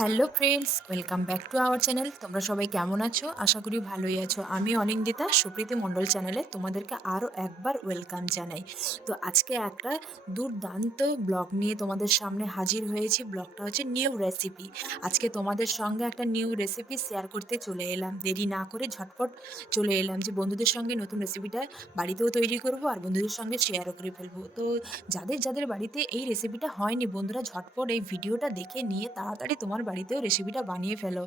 Hello friends, welcome back to our channel. তোমরা সবাই কেমন আছো? আশা করি ভালোই আছো। আমি অনিন্দিতা, সুপ্রীতি মণ্ডল চ্যানেলে তোমাদেরকে আরও একবার ওয়েলকাম জানাই। তো আজকে একটা দুর্দান্ত ব্লগ নিয়ে তোমাদের সামনে হাজির হয়েছি। ব্লগটা হচ্ছে নিউ রেসিপি। আজকে তোমাদের সঙ্গে একটা নিউ রেসিপি শেয়ার করতে চলে এলাম। দেরি না করে ঝটপট চলে এলাম যে বন্ধুদের সঙ্গে নতুন রেসিপিটা বাড়িতেও তৈরি করব আর বন্ধুদের সঙ্গে শেয়ারও করে ফেলব। তো যাদের যাদের বাড়িতে এই রেসিপিটা হয়নি বন্ধুরা ঝটপট এই ভিডিওটা দেখে নিয়ে তাড়াতাড়ি তোমার বাড়িতেও রেসিপিটা বানিয়ে ফেলো।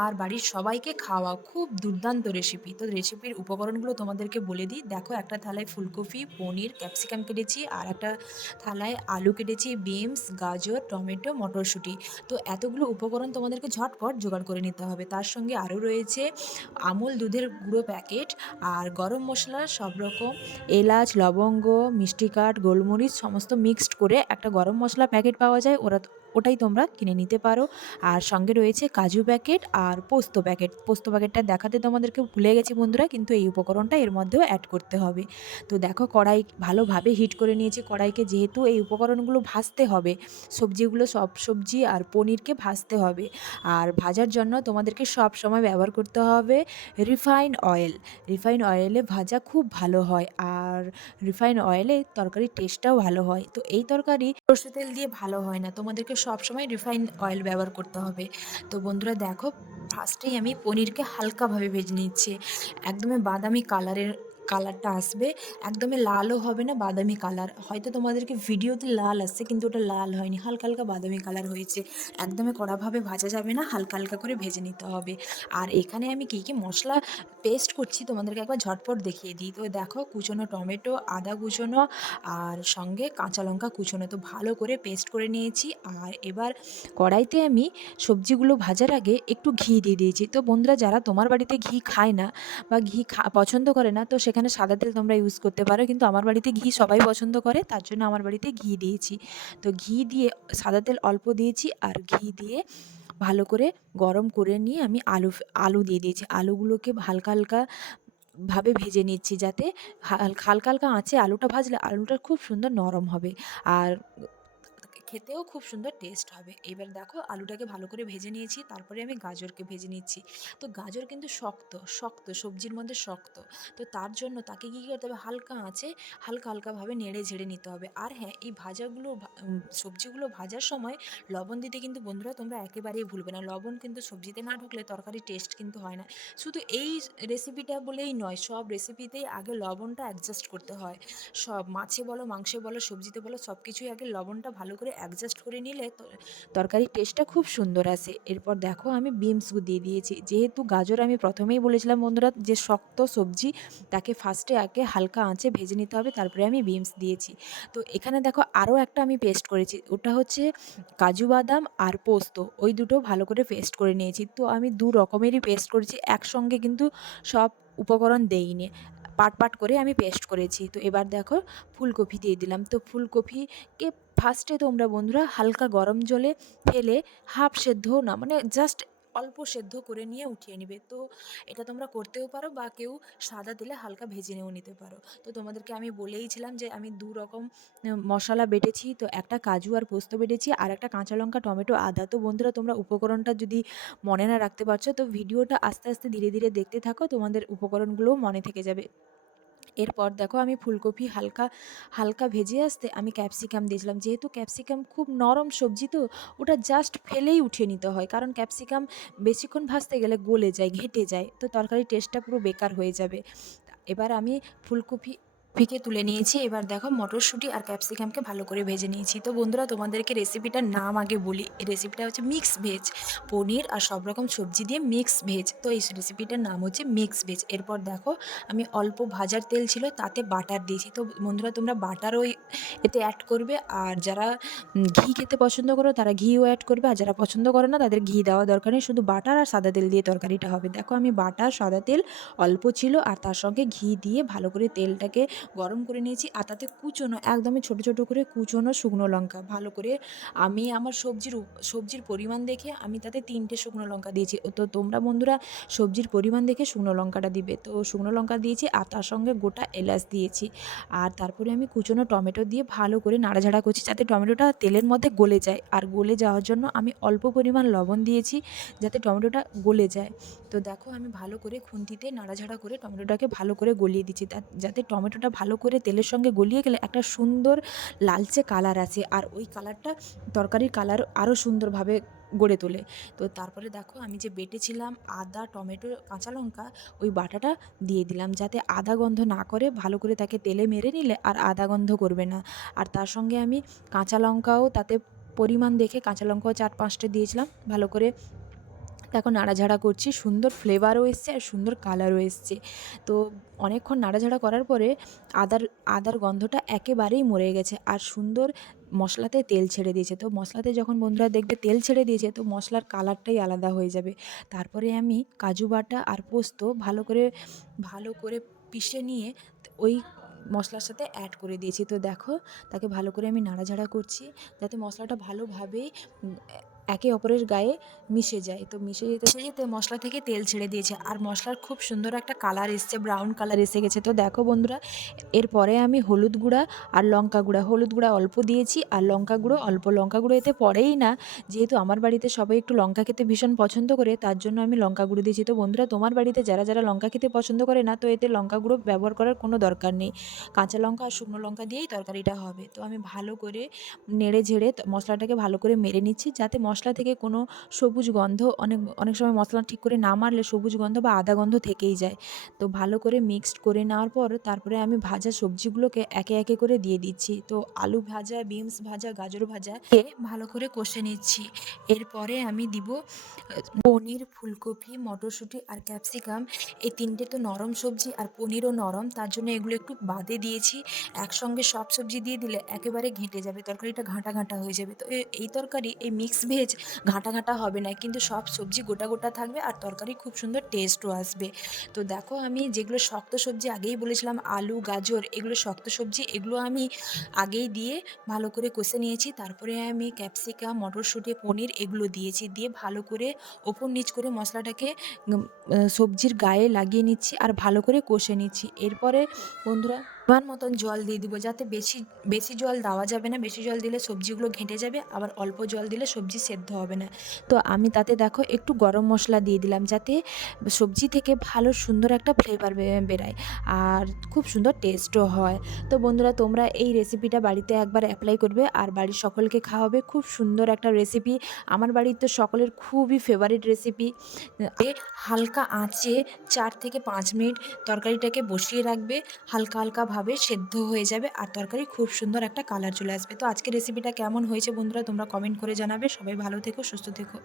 আর বাড়ির সবাইকে খাওয়া খুব দুর্দান্ত রেসিপি তো রেসিপির উপকরণগুলো তোমাদেরকে বলে দিই। দেখো, একটা থালায় ফুলকপি, পনির ক্যাপসিকাম কেটেছি আর একটা থালায় আলু কেটেছি বিনস গাজর, টমেটো, মটরশুঁটি। তো এতগুলো উপকরণ তোমাদেরকে ঝটপট জোগাড় করে নিতে হবে। তার সঙ্গে আরও রয়েছে আমুল দুধের গুঁড়ো প্যাকেট আর গরম মশলা, সব রকম এলাচ, লবঙ্গ, মিষ্টি কাঠ, গোলমরিচ, সমস্ত মিক্সড করে একটা গরম মশলা প্যাকেট পাওয়া যায়। ওরা ওটাই তোমরা কিনে নিতে পারো। আর সঙ্গে রয়েছে কাজু প্যাকেট আর পোস্ত প্যাকেট পোস্ত প্যাকেটটা দেখাতে তোমাদেরকে ভুলে গেছি বন্ধুরা, কিন্তু এই উপকরণটা এর মধ্যেও অ্যাড করতে হবে। তো দেখো কড়াই ভালোভাবে হিট করে নিয়েছি। কড়াইকে যেহেতু এই উপকরণগুলো ভাজতে হবে, সবজিগুলো সব সবজি আর পনিরকে ভাজতে হবে। আর ভাজার জন্য তোমাদেরকে সব সময় ব্যবহার করতে হবে রিফাইন অয়েল রিফাইন অয়েলে ভাজা খুব ভালো হয় আর রিফাইন অয়েলে তরকারির টেস্টটাও ভালো হয়। তো এই তরকারি সর্ষে তেল দিয়ে ভালো হয় না। তোমাদেরকে সবসময় রিফাইন অয়েল ব্যবহার করতে হবে। তো বন্ধুরা দেখো ফার্স্টেই আমি পনিরকে হালকাভাবে ভেজে নিচ্ছি। একদমই বাদামি কালারের কালারটা আসবে। একদমই লালও হবে না, বাদামি কালার। হয়তো তোমাদেরকে ভিডিওতে লাল আসছে, কিন্তু ওটা লাল হয়নি। হালকা হালকা বাদামি কালার হয়েছে। একদমই কড়াভাবে ভাজা যাবে না, হালকা হালকা করে ভেজে নিতে হবে। আর এখানে আমি কী কী মশলা পেস্ট করছি তোমাদেরকে একবার ঝটপট দেখিয়ে দিই। তো দেখো, কুচনো টমেটো, আদা কুচনো আর সঙ্গে কাঁচা লঙ্কা কুচনো। তো ভালো করে পেস্ট করে নিয়েছি। আর এবার কড়াইতে আমি সবজিগুলো ভাজার আগে একটু ঘি দিয়ে দিয়েছি। তো বন্ধুরা, যারা তোমার বাড়িতে ঘি খায় না বা ঘি পছন্দ করে না, তো সেখানে সাদা তেল তোমরা ইউজ করতে পারো। কিন্তু আমার বাড়িতে ঘি সবাই পছন্দ করে, তার জন্য আমার বাড়িতে ঘি দিয়েছি। তো ঘি দিয়ে, সাদা তেল অল্প দিয়েছি আর ঘি দিয়ে ভালো করে গরম করে নিয়ে আমি আলু আলু দিয়ে দিয়েছি। আলুগুলোকে হালকা হালকা ভাবে ভেজে নিচ্ছি যাতে হালকা হালকা আঁচে আলুটা ভাজলে আলুটা খুব সুন্দর নরম হবে। আর খেতেও খুব সুন্দর টেস্ট হবে। এবার দেখো আলুটাকে ভালো করে ভেজে নিয়েছি, তারপরে আমি গাজরকে ভেজে নিচ্ছি। তো গাজর কিন্তু শক্ত শক্ত, সবজির মধ্যে শক্ত। তো তার জন্য তাকে কী করতে হবে? হালকা আঁচে হালকা হালকাভাবে নেড়ে ঝেড়ে নিতে হবে। আর হ্যাঁ এই ভাজাগুলো সবজিগুলো ভাজার সময় লবণ দিতে কিন্তু বন্ধুরা তোমরা একেবারেই ভুলবে না। লবণ কিন্তু সবজিতে না ঢুকলে তরকারির টেস্ট কিন্তু হয় না। শুধু এই রেসিপিটা বলেই নয়, সব রেসিপিতেই আগে লবণটা অ্যাডজাস্ট করতে হয়। সব মাছে বলো, মাংসে বলো, সবজিতে বলো সব কিছুই আগে লবণটা ভালো করে অ্যাডজাস্ট করে নিলে তরকারির টেস্টটা খুব সুন্দর আসে। এরপর দেখো আমি বিনস দিয়ে দিয়েছি। যেহেতু গাজর আমি প্রথমেই বলেছিলাম বন্ধুরা যে শক্ত সবজি, তাকে ফার্স্টে আগে হালকা আঁচে ভেজে নিতে হবে, তারপরে আমি বিনস দিয়েছি। তো এখানে দেখো আরও একটা আমি পেস্ট করেছি, ওটা হচ্ছে কাজু বাদাম আর পোস্ত, ওই দুটো ভালো করে পেস্ট করে নিয়েছি। তো আমি দু রকমেরই পেস্ট করেছি, একসঙ্গে কিন্তু সব উপকরণ দেইনি। পাট পাট করে আমি পেস্ট করেছি। তো এবার দেখো ফুলকপি দিয়ে দিলাম। তো ফুলকপিকে ফার্স্টে তোমরা বন্ধুরা হালকা গরম জলে ফেলে হাফ সেদ্ধ না মানে জাস্ট অল্প সেদ্ধ করে নিয়ে উঠিয়ে নিবে। তো এটা তোমরা করতেও পারো বা কেউ সাদা তেলে হালকা ভেজে নিয়েও নিতে পারো। তো তোমাদেরকে আমি বলেইছিলাম যে আমি দু রকম মশলা বেটেছি। তো একটা কাজু আর পোস্ত বেটেছি আর একটা কাঁচা লঙ্কা, টমেটো, আদা। তো বন্ধুরা, তোমরা উপকরণটা যদি মনে না রাখতে পারছ, তো ভিডিওটা আস্তে আস্তে ধীরে ধীরে দেখতে থাকো। তোমাদের উপকরণগুলোও মনে থেকে যাবে। এরপর দেখো আমি ফুলকপি হালকা হালকা ভেজে আসতে আমি ক্যাপসিকাম দিয়েছিলাম। যেহেতু ক্যাপসিকাম খুব নরম সবজি তো, ওটা জাস্ট ফেলেই উঠিয়ে নিতে হয়। কারণ ক্যাপসিকাম বেশিক্ষণ ভাজতে গেলে গলে যায়, ঘেটে যায়। তো তরকারির টেস্টটা পুরো বেকার হয়ে যাবে। এবার আমি ফুলকপি ফিকে তুলে নিয়েছি। এবার দেখো মটরশুঁটি আর ক্যাপসিকামকে ভালো করে ভেজে নিয়েছি। তো বন্ধুরা, তোমাদেরকে রেসিপিটার নাম আগে বলি। এই রেসিপিটা হচ্ছে মিক্স ভেজ পনির আর সব রকম সবজি দিয়ে মিক্স ভেজ তো এই রেসিপিটার নাম হচ্ছে মিক্স ভেজ এরপর দেখো, আমি অল্প ভাজার তেল ছিল, তাতে বাটার দিয়েছি। তো বন্ধুরা, তোমরা বাটারও এতে অ্যাড করবে। আর যারা ঘি খেতে পছন্দ করো, তারা ঘিও অ্যাড করবে। আর যারা পছন্দ করে না, তাদের ঘি দেওয়া দরকার নেই। শুধু বাটার আর সাদা তেল দিয়ে তরকারিটা হবে। দেখো, আমি বাটার সাদা তেল অল্প ছিল। আর তার সঙ্গে ঘি দিয়ে ভালো করে তেলটাকে গরম করে নিয়েছি আর তাতে কুচোনো, একদমই ছোটো ছোটো করে কুচোনো শুকনো লঙ্কা। ভালো করে আমি আমার সবজির সবজির পরিমাণ দেখে আমি তাতে তিনটে শুকনো লঙ্কা দিয়েছি। তো তোমরা বন্ধুরা সবজির পরিমাণ দেখে শুকনো লঙ্কাটা দিবে। তো শুকনো লঙ্কা দিয়েছি আর তার সঙ্গে গোটা এলাচ দিয়েছি। আর তারপরে আমি কুচোনো টমেটো দিয়ে ভালো করে নাড়াঝাড়া করছি যাতে টমেটোটা তেলের মধ্যে গলে যায়। আর গলে যাওয়ার জন্য আমি অল্প পরিমাণ লবণ দিয়েছি যাতে টমেটোটা গলে যায়। তো দেখো আমি ভালো করে খুন্তিতে নাড়াঝাড়া করে টমেটোটাকে ভালো করে গলিয়ে দিচ্ছি। যাতে টমেটোটা ভালো করে তেলের সঙ্গে গলিয়ে গেলে একটা সুন্দর লালচে কালার আসে আর ওই কালারটা তরকারির কালার আরও সুন্দরভাবে গড়ে তোলে। তো তারপরে দেখো আমি যে বেটেছিলাম আদা, টমেটো, কাঁচা লঙ্কা, ওই বাটাটা দিয়ে দিলাম যাতে আদা গন্ধ না করে ভালো করে তাকে তেলে মেরে নিলে আর আদা গন্ধ করবে না। আর তার সঙ্গে আমি কাঁচা লঙ্কাও তাতে পরিমাণ দেখে কাঁচা লঙ্কাও চার পাঁচটা দিয়েছিলাম ভালো করে দেখো নাড়াঝাড়া করছি সুন্দর ফ্লেভারও এসছে আর সুন্দর কালারও এসছে। তো অনেকক্ষণ নাড়াঝাড়া করার পরে আদার আদার গন্ধটা একেবারেই মরে গেছে আর সুন্দর মশলাতে তেল ছেড়ে দিয়েছে। তো মশলাতে যখন বন্ধুরা দেখবে তেল ছেড়ে দিয়েছে তো মশলার কালারটাই আলাদা হয়ে যাবে। তারপরে আমি কাজু বাটা আর পোস্ত ভালো করে ভালো করে পিষে নিয়ে ওই মশলার সাথে অ্যাড করে দিয়েছি। তো দেখো তাকে ভালো করে আমি নাড়াঝাড়া করছি যাতে মশলাটা ভালোভাবে উম, একে অপরের গায়ে মিশে যায়। তো মিশে যেতে যেতে মশলা থেকে তেল ছেড়ে দিয়েছে। আর মশলার খুব সুন্দর একটা কালার এসছে ব্রাউন কালার এসে গেছে। তো দেখো বন্ধুরা, এরপরে আমি হলুদ গুঁড়া আর লঙ্কা গুঁড়া। হলুদ গুঁড়া অল্প দিয়েছি আর লঙ্কা গুঁড়ো, অল্প লঙ্কা গুঁড়ো এতে পড়েই না। যেহেতু আমার বাড়িতে সবাই একটু লঙ্কা খেতে ভীষণ পছন্দ করে, তার জন্য আমি লঙ্কা গুঁড়ো দিয়েছি। তো বন্ধুরা, তোমার বাড়িতে যারা যারা লঙ্কা খেতে পছন্দ করে না, তো এতে লঙ্কা গুঁড়ো ব্যবহার করার কোনো দরকার নেই। কাঁচা লঙ্কা আর শুকনো লঙ্কা দিয়েই তরকারিটা হবে। তো আমি ভালো করে নেড়ে ঝেড়ে মশলাটাকে ভালো করে মেরে নিচ্ছি যাতে মশলা থেকে কোনো সবুজ গন্ধ, অনেক অনেক সময় মশলা ঠিক করে না মারলে সবুজ গন্ধ বা আদা গন্ধ থেকেই যায়। তো ভালো করে মিক্সড করে নেওয়ার পর তারপরে আমি ভাজা সবজিগুলোকে একে একে করে দিয়ে দিচ্ছি। তো আলু ভাজা বিনস ভাজা, গাজর ভাজা ভালো করে কষে নিচ্ছি। এরপরে আমি দিব পনির, ফুলকপি, মটরশুঁটি আর ক্যাপসিকাম এই তিনটে তো নরম সবজি আর পনিরও নরম, তার জন্য এগুলো একটু বাদে দিয়েছি। একসঙ্গে সব সবজি দিয়ে দিলে একেবারে ঘেঁটে যাবে, তরকারিটা ঘাঁটা ঘাঁটা হয়ে যাবে। তো এই তরকারি, এই মিক্স ভেজ ঘাঁটা ঘাঁটা হবে না। কিন্তু সব সবজি গোটা গোটা থাকবে আর তরকারি খুব সুন্দর টেস্টও আসবে। তো দেখো আমি যেগুলো শক্ত সবজি আগেই বলেছিলাম, আলু, গাজর, এগুলো শক্ত সবজি, এগুলো আমি আগেই দিয়ে ভালো করে কষে নিয়েছি। তারপরে আমি ক্যাপসিকাম, মটরশুঁটি, পনির এগুলো দিয়েছি। দিয়ে ভালো করে ওপর নিচ করে মশলাটাকে সবজির গায়ে লাগিয়ে নিচ্ছি আর ভালো করে কষে নিচ্ছি। এরপরে বন্ধুরা পরিমাণ মতন জল দিয়ে দিব, যাতে বেশি বেশি জল দেওয়া যাবে না। বেশি জল দিলে সবজিগুলো ঘেঁটে যাবে, আবার অল্প জল দিলে সবজি সেদ্ধ হবে না। তো আমি তাতে দেখো একটু গরম মশলা দিয়ে দিলাম, যাতে সবজি থেকে ভালো সুন্দর একটা ফ্লেভার বেরায়। আর খুব সুন্দর টেস্টও হয়। তো বন্ধুরা, তোমরা এই রেসিপিটা বাড়িতে একবার অ্যাপ্লাই করবে, আর বাড়ির সকলকে খাওয়াবে। খুব সুন্দর একটা রেসিপি আমার বাড়ির তো সকলের খুবই ফেভারিট রেসিপি হালকা আঁচে চার থেকে পাঁচ মিনিট তরকারিটাকে বসিয়ে রাখবে। হালকা হালকা হালকাভাবে সেদ্ধ হয়ে যাবে আর তরকারি খুব সুন্দর একটা কালার চলে আসবে। তো আজকে রেসিপিটা কেমন হয়েছে বন্ধুরা তোমরা কমেন্ট করে জানাবে। সবাই ভালো থেকো, সুস্থ থেকো।